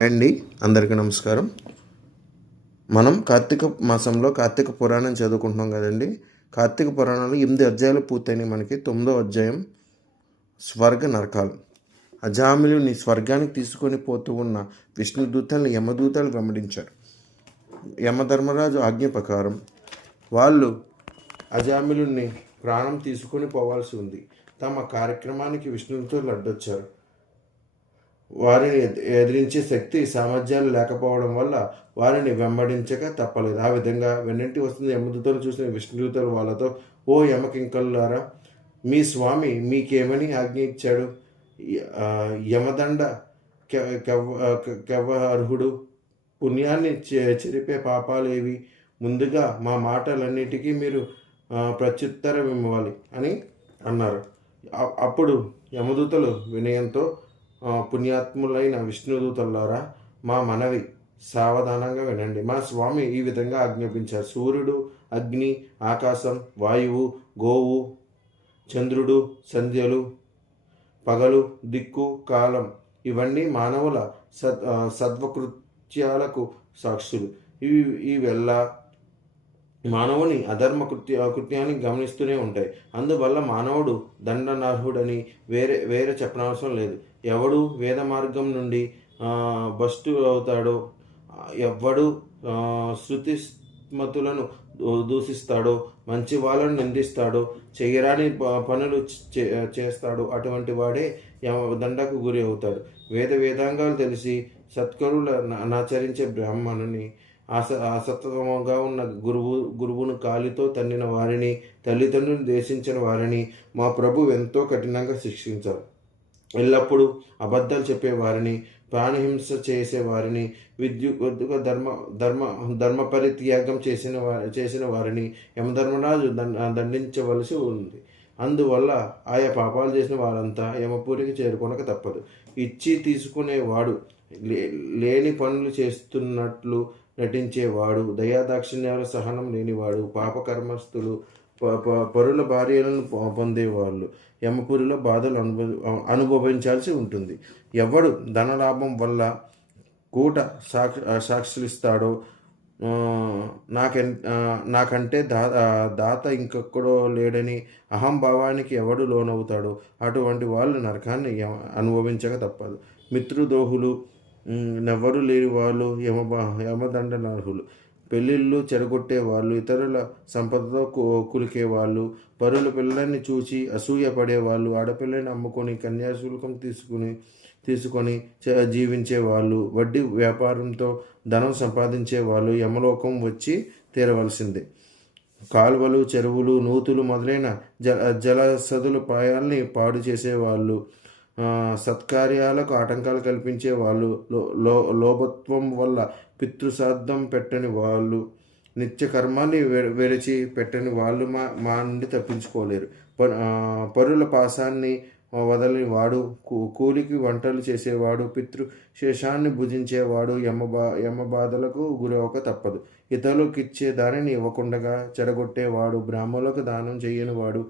అండి, అందరికీ నమస్కారం. మనం కార్తీక మాసంలో కార్తీక పురాణం చదువుకుంటున్నాం కదండి. కార్తీక పురాణంలో 8 అధ్యాయాలు పూర్తయినాయి. మనకి 9వ అధ్యాయం స్వర్గ నరకాలు. అజామిలుని స్వర్గానికి తీసుకొని పోతూ ఉన్న విష్ణుదూతల్ని యమదూతలు వెంబడించారు. యమధర్మరాజు ఆజ్ఞ ప్రకారం వాళ్ళు అజామిలుని ప్రాణం తీసుకొని పోవాల్సి ఉంది. తమ కార్యక్రమానికి విష్ణుదూతలు అడ్డొచ్చారు. వారిని ఎదిరించే శక్తి సామర్థ్యాలు లేకపోవడం వల్ల వారిని వెంబడించక తప్పలేదు. ఆ విధంగా వెన్నంటి వస్తున్న యమదూతలు చూసిన విష్ణుదూతలు వాళ్ళతో, ఓ యమకింకరులారా, మీ స్వామి మీకేమని ఆజ్ఞ ఇచ్చాడు? యమదండ కెవ్వహర్హుడు, పుణ్యాన్ని చెరిపే పాపాలేవి? ముందుగా మా మాటలన్నిటికీ మీరు ప్రత్యుత్తరం ఇవ్వాలి అని అన్నారు. అప్పుడు యమదూతలు వినయంతో, పుణ్యాత్ములైన విష్ణుదూతలారా, మా మనవి సావధానంగా వినండి. మా స్వామి ఈ విధంగా ఆజ్ఞాపించారు. సూర్యుడు, అగ్ని, ఆకాశం, వాయువు, గోవు, చంద్రుడు, సంధ్యలు, పగలు, దిక్కు, కాలం ఇవన్నీ మానవుల సద్వకృత్యాలకు సాక్షులు. ఇవెల్లా మానవుని అధర్మ కృత్యాన్ని గమనిస్తూనే ఉంటాయి. అందువల్ల మానవుడు దండనార్హుడని వేరే చెప్పనవసరం లేదు. ఎవడు వేద మార్గం నుండి భ్రష్టు అవుతాడో, ఎవడు శృతిస్మతులను దూషిస్తాడో, మంచి వాళ్ళను నిందిస్తాడో, చేయరాని పనులు చేస్తాడో అటువంటి వాడే దండకు గురి అవుతాడు. వేదాంగాలు తెలిసి సత్కరుల ఆచరించే బ్రాహ్మణుని అసత్వముగా ఉన్న గురువును కాలితో తన్నిన వారిని, తల్లిదండ్రులను దేశించిన వారిని మా ప్రభు ఎంతో కఠినంగా శిక్షించారు. ఎల్లప్పుడూ అబద్ధాలు చెప్పేవారిని, ప్రాణహింస చేసేవారిని, విద్యుత్తుగా ధర్మ పరిత్యాగం చేసిన వారిని యమధర్మరాజు దండించవలసి ఉంది. అందువల్ల ఆయా పాపాలు చేసిన వారంతా యమపూరికి చేరుకొనక తప్పదు. ఇచ్చి తీసుకునేవాడు, లేని పనులు చేస్తున్నట్లు నటించేవాడు, దయాదాక్షిణ్యాల సహనం లేనివాడు, పాపకర్మస్తులు, పరుల భార్యలను పొందేవాళ్ళు యమపురిలో బాధలు అనుభవించాల్సి ఉంటుంది. ఎవడు ధనలాభం వల్ల కూట సాక్షులిస్తాడో, నాకంటే దాత ఇంకొక్కడో లేడని అహంభావానికి ఎవడు లోనవుతాడో అటువంటి వాళ్ళు నరకాన్ని అనుభవించక తప్పదు. మిత్రుదోహులు, నెవ్వరు లేని వాళ్ళు యమదండనార్హులు. పెళ్ళిళ్ళు చెడగొట్టేవాళ్ళు, ఇతరుల సంపదతో కులికేవాళ్ళు, పరుల పిల్లల్ని చూసి అసూయ పడేవాళ్ళు, ఆడపిల్లని అమ్ముకొని కన్యాశుల్కం తీసుకొని జీవించేవాళ్ళు, వడ్డీ వ్యాపారంతో ధనం సంపాదించేవాళ్ళు యమలోకం వచ్చి తీరవలసిందే. కాలువలు, చెరువులు, నూతులు మొదలైన జల సదుపాయాల్ని పాడు చేసేవాళ్ళు, సత్కార్యాలకు ఆటంకాలు కల్పించే వాళ్ళు, లోభత్వం వల్ల పితృశ్రాద్ధం పెట్టని వాళ్ళు, నిత్య కర్మాన్ని విడిచి పెట్టని వాళ్ళు మా నుండి తప్పించుకోలేరు. పరుల పాసాన్ని వదలని వాడు, కూలికి వంటలు చేసేవాడు, పితృశేషాన్ని భుజించేవాడు యమ బాధలకు గురవక తప్పదు. ఇతరులకు ఇచ్చే దానిని ఇవ్వకుండా చెడగొట్టేవాడు, బ్రాహ్మణులకు దానం చేయని వాడు,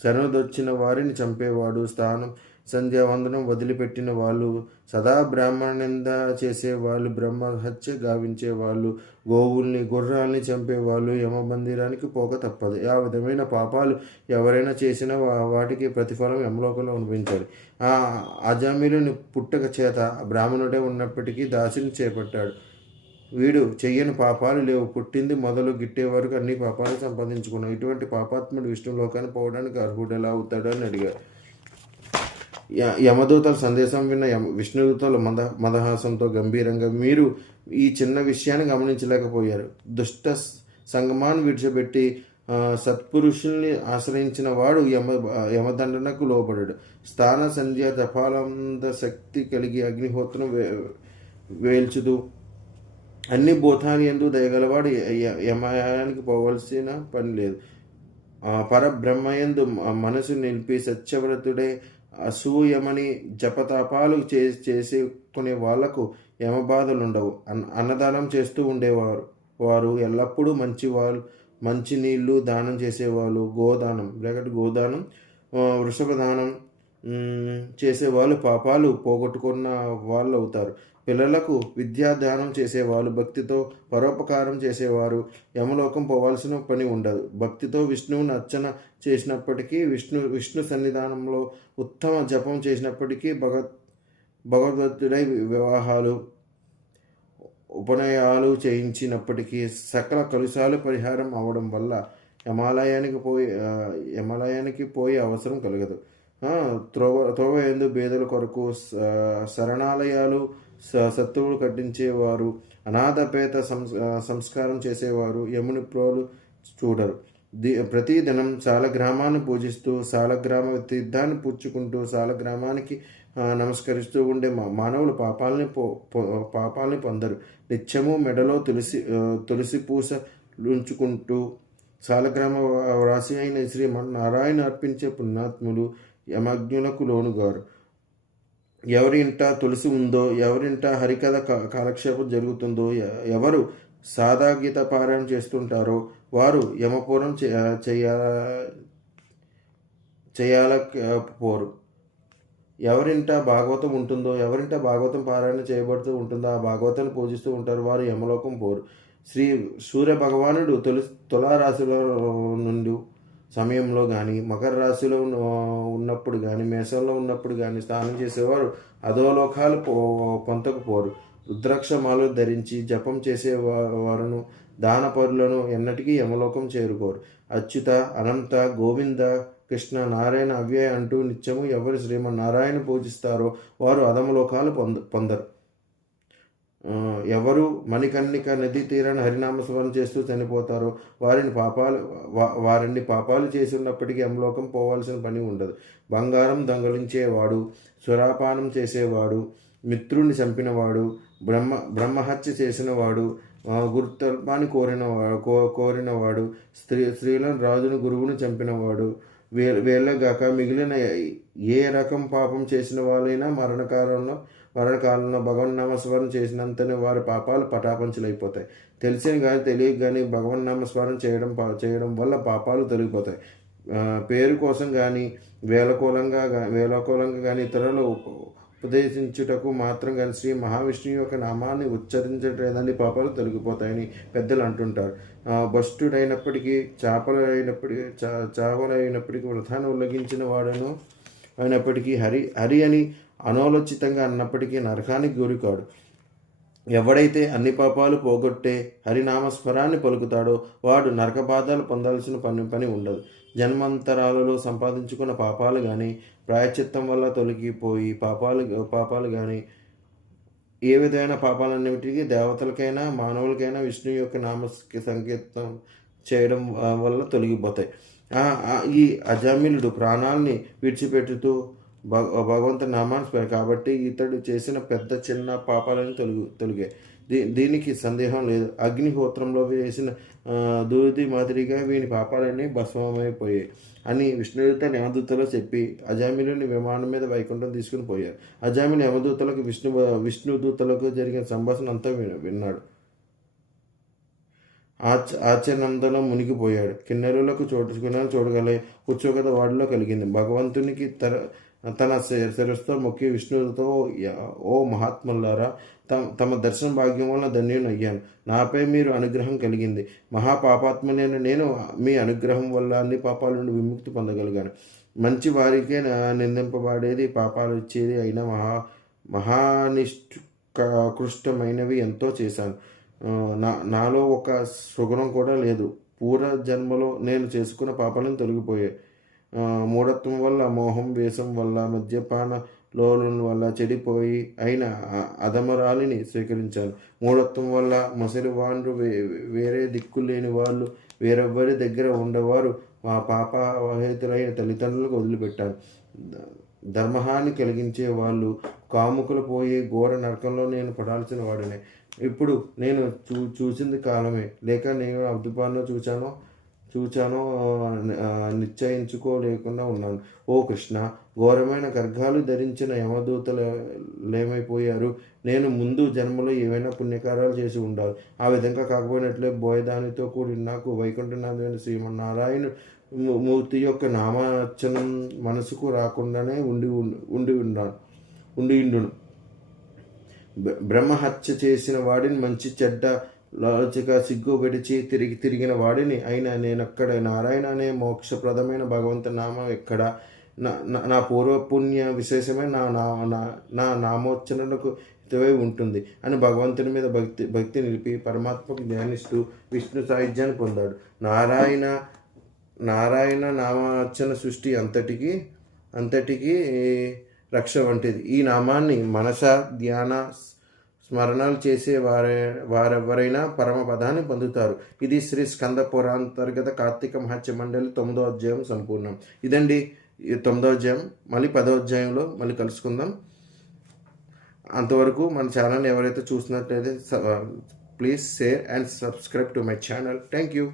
శరణొచ్చిన వారిని చంపేవాడు, సంధ్యావందనం వదిలిపెట్టిన వాళ్ళు, సదా బ్రాహ్మణ నింద చేసేవాళ్ళు, బ్రహ్మహత్య గావించేవాళ్ళు, గోవుల్ని గుర్రాల్ని చంపేవాళ్ళు యమమందిరానికి పోక తప్పదు. ఆ విధమైన పాపాలు ఎవరైనా చేసిన వాటికి ప్రతిఫలం యమలోకంలో అనిపించాలి. ఆ అజామిలుని పుట్టక చేత బ్రాహ్మణుడే ఉన్నప్పటికీ దాసిని చేపట్టాడు. వీడు చెయ్యని పాపాలు లేవు. పుట్టింది మొదలు గిట్టే వరకు అన్ని పాపాలు సంపాదించుకున్నాడు. ఇటువంటి పాపాత్ముడు విష్ణు లోకాన్ని పోవడానికి అర్హుడు ఎలా అవుతాడు అని అడిగారు. యమదూతల సందేశం విన్న విష్ణుదూతలు మదహాసంతో గంభీరంగా, మీరు ఈ చిన్న విషయాన్ని గమనించలేకపోయారు. దుష్ట సంగమాన్ని విడిచిపెట్టి సత్పురుషుల్ని ఆశ్రయించిన వాడు యమదండనకు లోబడడు. స్థాన సంధ్య జపాలంద శక్తి కలిగి అగ్నిహోత్రం వేల్చుదు అన్ని భూతాన్ని ఎందు దయగలవాడు యమయానికి పోవలసిన పని లేదు. పరబ్రహ్మయందు మనసు నిలిపి సత్యవ్రతుడే అసూయమని జపతాపాలు చేసుకునే వాళ్లకు యమబాధలుండవు. అన్నదానం చేస్తూ ఉండేవారు. వారు ఎల్లప్పుడూ మంచి నీళ్లు దానం చేసేవాళ్ళు. గోదానం, వృషభ దానం చేసేవాళ్ళు పాపాలు పోగొట్టుకున్న వాళ్ళు అవుతారు. పిల్లలకు విద్యాదానం చేసేవాళ్ళు, భక్తితో పరోపకారం చేసేవారు యమలోకం పోవాల్సిన పని ఉండదు. భక్తితో విష్ణువుని అర్చన చేసినప్పటికీ, విష్ణు సన్నిధానంలో ఉత్తమ జపం చేసినప్పటికీ, భగవద్గీతుడై వివాహాలు ఉపనయాలు చేయించినప్పటికీ సకల కలుషాలు పరిహారం అవడం వల్ల యమాలయానికి పోయే అవసరం కలగదు. త్రోవ ఎందు బేదల కొరకు శరణాలయాలు, శత్రువులు కట్టించేవారు, అనాథపేత సంస్కారం చేసేవారు యముని ప్రోలు చూడరు. ప్రతిదినం సాలగ్రామాన్ని పూజిస్తూ, సాలగ్రామ తీర్థాన్ని పుచ్చుకుంటూ, సాలగ్రామానికి నమస్కరిస్తూ ఉండే మానవులు పాపాలని పొందరు. నిత్యము మెడలో తులసి పూస ఉంచుకుంటూ సాలగ్రామ రాశి అయిన శ్రీమన్నారాయణ అర్పించే పుణ్యాత్ములు యమజ్ఞులకు లోనుగారు. ఎవరింట తులసి ఉందో, ఎవరింట హరికథ కాలక్షేపం జరుగుతుందో, ఎవరు సాదా గీత పారాయణ చేస్తుంటారో వారు యమపురం చేయాలపోరు. ఎవరింట భాగవతం ఉంటుందో, ఎవరింట భాగవతం పారాయణ చేయబడుతూ ఉంటుందో ఆ భాగవతాన్ని పూజిస్తూ ఉంటారు, వారు యమలోకం పోరు. సూర్య భగవానుడు తులారాశిలో నుండి సమయంలో కానీ, మకర రాశిలో ఉన్నప్పుడు కానీ, మేషంలో ఉన్నప్పుడు కానీ స్నానం చేసేవారు అధోలోకాలు పొంతకపోరు. రుద్రాక్షమాలు ధరించి జపం చేసేవారును, దానపరులను ఎన్నటికీ యమలోకం చేరుకోరు. అచ్యుత, అనంత, గోవింద, కృష్ణ, నారాయణ, అవ్యయ అంటూ నిత్యము ఎవరు శ్రీమన్నారాయణ పూజిస్తారో వారు అధమలోకాలు పొందరు. ఎవరు మణికర్ణిక నదీ తీరాన హరినామస్మరణ చేస్తూ చనిపోతారో వారిని పాపాలు చేసి ఉన్నప్పటికీ యమలోకం పోవాల్సిన పని ఉండదు. బంగారం దొంగలించేవాడు, సురాపానం చేసేవాడు, మిత్రుడిని చంపినవాడు, బ్రహ్మహత్య చేసినవాడు, గురుతల్పాన్ని కోరినవాడు, స్త్రీలను రాజును గురువును చంపినవాడు, వేళ్ళగాక మిగిలిన ఏ రకం పాపం చేసిన వాళ్ళైనా మరణకాలంలో భగవన్నామస్మరణ చేసినంతనే వారి పాపాలు పటాపంచలైపోతాయి. తెలిసిన కానీ తెలియక కానీ భగవన్నామస్మరణ చేయడం వల్ల పాపాలు తొలగిపోతాయి. పేరు కోసం కానీ వేలకోలంగా కానీ ఇతరులు ఉపదేశించుటకు మాత్రం కానీ శ్రీ మహావిష్ణువు యొక్క నామాన్ని ఉచ్చరించలేదని పాపాలు తొలగిపోతాయని పెద్దలు అంటుంటారు. భ్రష్టుడైనప్పటికీ, చాపలైనప్పటికీ, వ్రతాన్ని ఉల్లంఘించిన వాడను అయినప్పటికీ, హరి అని అనాలోచితంగా అన్నప్పటికీ నరకానికి గురికాడు. ఎవడైతే అన్ని పాపాలు పోగొట్టే హరినామస్మరాన్ని పలుకుతాడో వాడు నరక బాధలు పొందాల్సిన పని ఉండదు. జన్మాంతరాలలో సంపాదించుకున్న పాపాలు కానీ, ప్రాయశ్చిత్తం వల్ల తొలగిపోయి పాపాలు కానీ, ఏ విధమైన పాపాలన్నిటికీ దేవతలకైనా మానవులకైనా విష్ణు యొక్క సంకీర్తనం చేయడం వల్ల తొలగిపోతాయి. ఈ అజామిలుడు ప్రాణాలని విడిచిపెట్టుతూ భగవంతుని నామాన్ని కాబట్టి ఇతడు చేసిన పెద్ద చిన్న పాపాలని తొలిగాయి. దీనికి సందేహం లేదు. అగ్నిహోత్రంలో వేసిన దూది మాదిరిగా వీని పాపాలన్నీ భస్మమైపోయాయి అని విష్ణుదూత యమదూతలో చెప్పి అజామిలుని విమానం మీద వైకుంఠం తీసుకుని పోయారు. అజామిలు యమదూతలకు విష్ణుదూతలకు జరిగిన సంభాషణ అంతా విన్నాడు. ఆచరణందలో మునిగిపోయాడు. కిన్నెరులకు చూడగల ఉత్సుకత వాడిలో కలిగింది. భగవంతునికి తన శిరస్సుతో మొక్కి విష్ణువుతో, ఓ మహాత్ములారా, తమ దర్శన భాగ్యం వల్ల ధన్యునయ్యాను. నాపై మీరు అనుగ్రహం కలిగింది. మహాపాపాత్ములైన నేను మీ అనుగ్రహం వల్ల అన్ని పాపాల నుండి విముక్తి పొందగలిగాను. మంచి వారికే నిందింపబడేది, పాపాలు ఇచ్చేది అయిన మహానిష్కృష్టమైనవి ఎంతో చేశాను. నాలో ఒక సుగుణం కూడా లేదు. పూర్వజన్మలో నేను చేసుకున్న పాపాలను తొలగిపోయాయి. మూఢత్వం వల్ల, మోహం, వేషం వల్ల, మద్యపాన లోలం వల్ల చెడిపోయి అయిన అధమరాలిని స్వీకరించాను. మూఢత్వం వల్ల ముసలి వాళ్ళు, వేరే దిక్కు లేని వాళ్ళు, వేరెవ్వరి దగ్గర ఉండేవారు మా పాపహేతులైన తల్లిదండ్రులకు వదిలిపెట్టాను. ధర్మహాని కలిగించే వాళ్ళు, కాముకులు పోయే ఘోర నరకంలో నేను పడాల్సిన వాడినే. ఇప్పుడు నేను చూసింది కాలమే, లేక నేను అద్భుతాన్ని చూచానో నిశ్చయించుకోలేకుండా ఉన్నాను. ఓ కృష్ణ, ఘోరమైన గర్గాలు ధరించిన యమదూతలు ఏమైపోయారు? నేను ముందు జన్మలో ఏవైనా పుణ్యకార్యాలు చేసి ఉండాలి. ఆ విధంగా కాకపోయినట్లే బోయదానితో కూడి నాకు వైకుంఠనాథమైన శ్రీమన్నారాయణ మూర్తి యొక్క నామార్చనం మనసుకు రాకుండానే ఉండి ఉండును. బ్రహ్మహత్య చేసిన వాడిని, మంచి చెడ్డ లాలచగా సిగ్గు గడిచి తిరిగిన వాడిని అయినా నేనక్కడ, నారాయణ అనే మోక్షప్రదమైన భగవంతు నామం ఎక్కడ, నా పూర్వపుణ్య విశేషమైన నా నామోచ్చరణకు హితవై ఉంటుంది అని భగవంతుని మీద భక్తి నిలిపి పరమాత్మకు ధ్యానిస్తూ విష్ణు సాయుధ్యాన్ని పొందాడు. నారాయణ నామార్చన సృష్టి అంతటికీ రక్ష వంటిది. ఈ నామాన్ని మనస ధ్యాన స్మరణలు చేసే వారెవరైనా పరమపదాన్ని పొందుతారు. ఇది శ్రీ స్కంద పురాంతర్గత కార్తీక మహత్య మండలి 9వ అధ్యాయం సంపూర్ణం. ఇదండి 9వ అధ్యాయం. మళ్ళీ 10వ అధ్యాయంలో మళ్ళీ కలుసుకుందాం. అంతవరకు మన ఛానల్ ఎవరైతే చూసినట్లయితే please share and subscribe to my channel. Thank you.